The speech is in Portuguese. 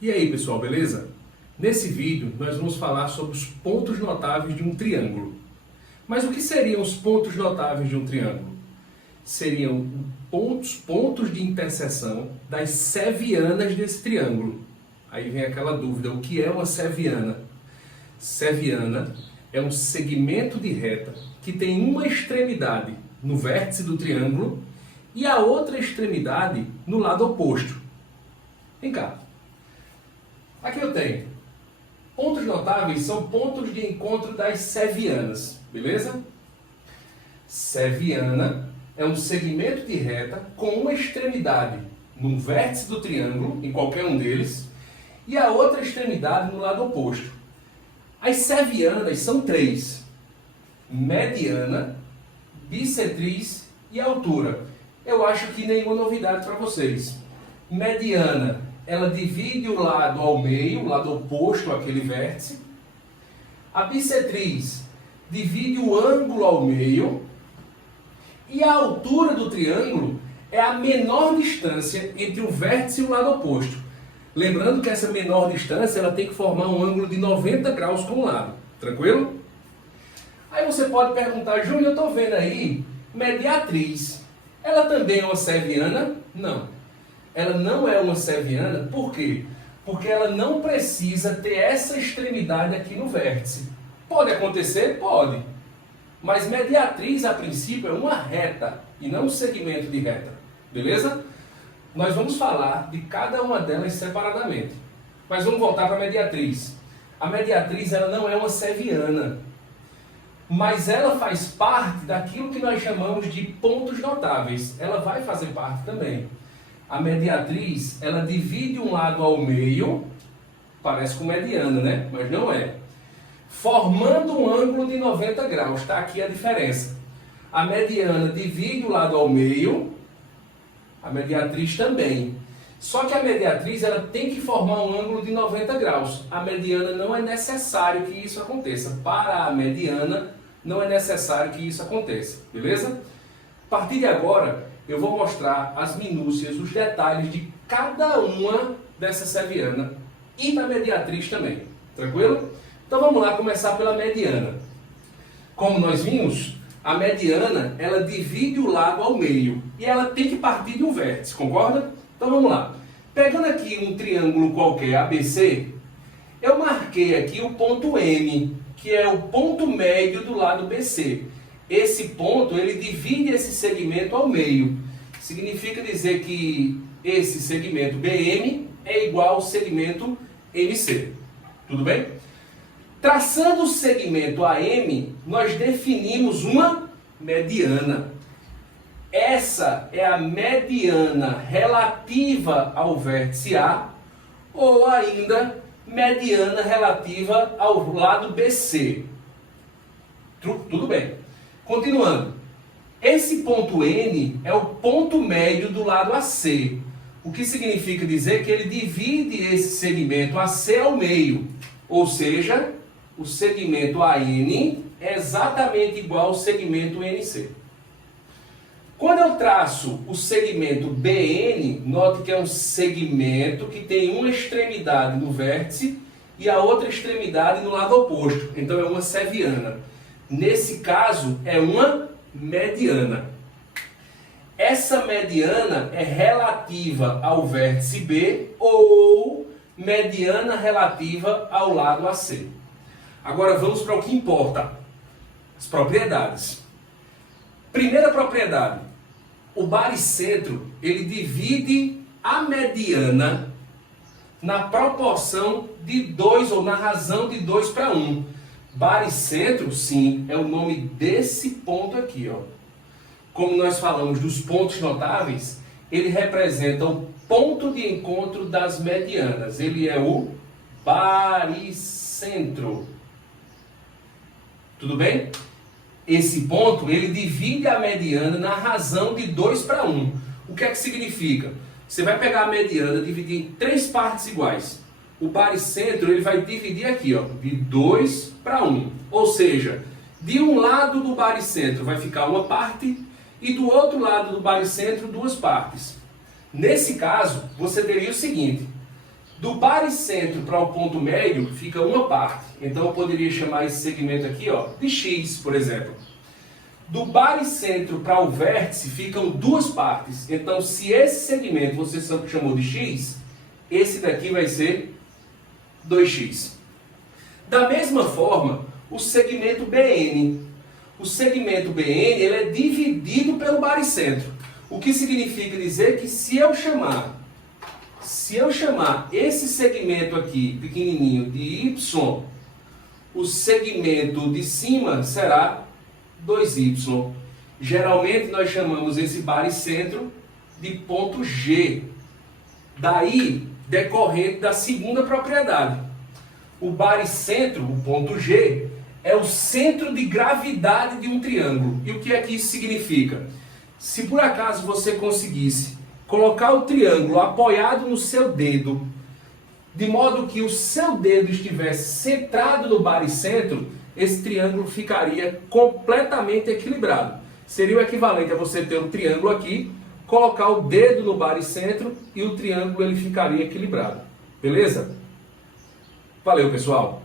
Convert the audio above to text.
E aí pessoal, beleza? Nesse vídeo nós vamos falar sobre os pontos notáveis de um triângulo. Mas o que seriam os pontos notáveis de um triângulo? Seriam pontos de interseção das sevianas desse triângulo. Aí vem aquela dúvida, o que é uma seviana? Seviana é um segmento de reta que tem uma extremidade no vértice do triângulo e a outra extremidade no lado oposto. Vem cá. Aqui eu tenho. Pontos notáveis são pontos de encontro das sevianas, beleza? Seviana é um segmento de reta com uma extremidade no vértice do triângulo, em qualquer um deles, e a outra extremidade no lado oposto. As sevianas são três: mediana, bissetriz e altura. Eu acho que nenhuma novidade para vocês. Mediana, ela divide o lado ao meio, o lado oposto àquele vértice. A bissetriz divide o ângulo ao meio. E a altura do triângulo é a menor distância entre o vértice e o lado oposto. Lembrando que essa menor distância ela tem que formar um ângulo de 90 graus com o lado. Tranquilo? Aí você pode perguntar, Júnior, eu estou vendo aí mediatriz. Ela também é uma seviana? Não. Ela não é uma seviana, por quê? Porque ela não precisa ter essa extremidade aqui no vértice. Pode acontecer? Pode. Mas mediatriz, a princípio, é uma reta e não um segmento de reta. Beleza? Nós vamos falar de cada uma delas separadamente. Mas vamos voltar para a mediatriz. A mediatriz ela não é uma seviana, mas ela faz parte daquilo que nós chamamos de pontos notáveis. Ela vai fazer parte também. A mediatriz, ela divide um lado ao meio, parece com mediana, né? Mas não é. Formando um ângulo de 90 graus, está aqui a diferença. A mediana divide o lado ao meio, a mediatriz também. Só que a mediatriz, ela tem que formar um ângulo de 90 graus. A mediana não é necessário que isso aconteça. Para a mediana, não é necessário que isso aconteça, beleza? A partir de agora, eu vou mostrar as minúcias, os detalhes de cada uma dessa seviana e da mediatriz também, tranquilo? Então vamos lá começar pela mediana. Como nós vimos, a mediana ela divide o lado ao meio e ela tem que partir de um vértice, concorda? Então vamos lá. Pegando aqui um triângulo qualquer ABC, eu marquei aqui o ponto M, que é o ponto médio do lado BC. Esse ponto, ele divide esse segmento ao meio. Significa dizer que esse segmento BM é igual ao segmento MC. Tudo bem? Traçando o segmento AM, nós definimos uma mediana. Essa é a mediana relativa ao vértice A, ou ainda mediana relativa ao lado BC. Tudo bem. Continuando, esse ponto N é o ponto médio do lado AC, o que significa dizer que ele divide esse segmento AC ao meio, ou seja, o segmento AN é exatamente igual ao segmento NC. Quando eu traço o segmento BN, note que é um segmento que tem uma extremidade no vértice e a outra extremidade no lado oposto, então é uma seviana. Nesse caso, é uma mediana. Essa mediana é relativa ao vértice B ou mediana relativa ao lado AC. Agora vamos para o que importa, as propriedades. Primeira propriedade, o baricentro ele divide a mediana na proporção de 2 ou na razão de 2 para 1. Baricentro, sim, é o nome desse ponto aqui, ó. Como nós falamos dos pontos notáveis, ele representa o ponto de encontro das medianas. Ele é o baricentro. Tudo bem? Esse ponto, ele divide a mediana na razão de 2 para 1. O que é que significa? Você vai pegar a mediana e dividir em 3 partes iguais. O baricentro ele vai dividir aqui, ó, de 2 para 1. Ou seja, de um lado do baricentro vai ficar uma parte e do outro lado do baricentro 2 partes. Nesse caso, você teria o seguinte: Do baricentro para o ponto médio fica uma parte. Então eu poderia chamar esse segmento aqui, ó, de X, por exemplo. Do baricentro para o vértice ficam duas partes. Então se esse segmento você chamou de X, esse daqui vai ser 2x. Da mesma forma, o segmento BN. O segmento BN ele é dividido pelo baricentro. O que significa dizer que se eu chamar esse segmento aqui, pequenininho, de Y, o segmento de cima será 2y. Geralmente nós chamamos esse baricentro de ponto G. Daí, decorrente da segunda propriedade. O baricentro, o ponto G, é o centro de gravidade de um triângulo. E o que é que isso significa? Se por acaso você conseguisse colocar o triângulo apoiado no seu dedo, de modo que o seu dedo estivesse centrado no baricentro, esse triângulo ficaria completamente equilibrado. Seria o equivalente a você ter um triângulo aqui, colocar o dedo no baricentro e o triângulo ele ficaria equilibrado. Beleza? Valeu, pessoal!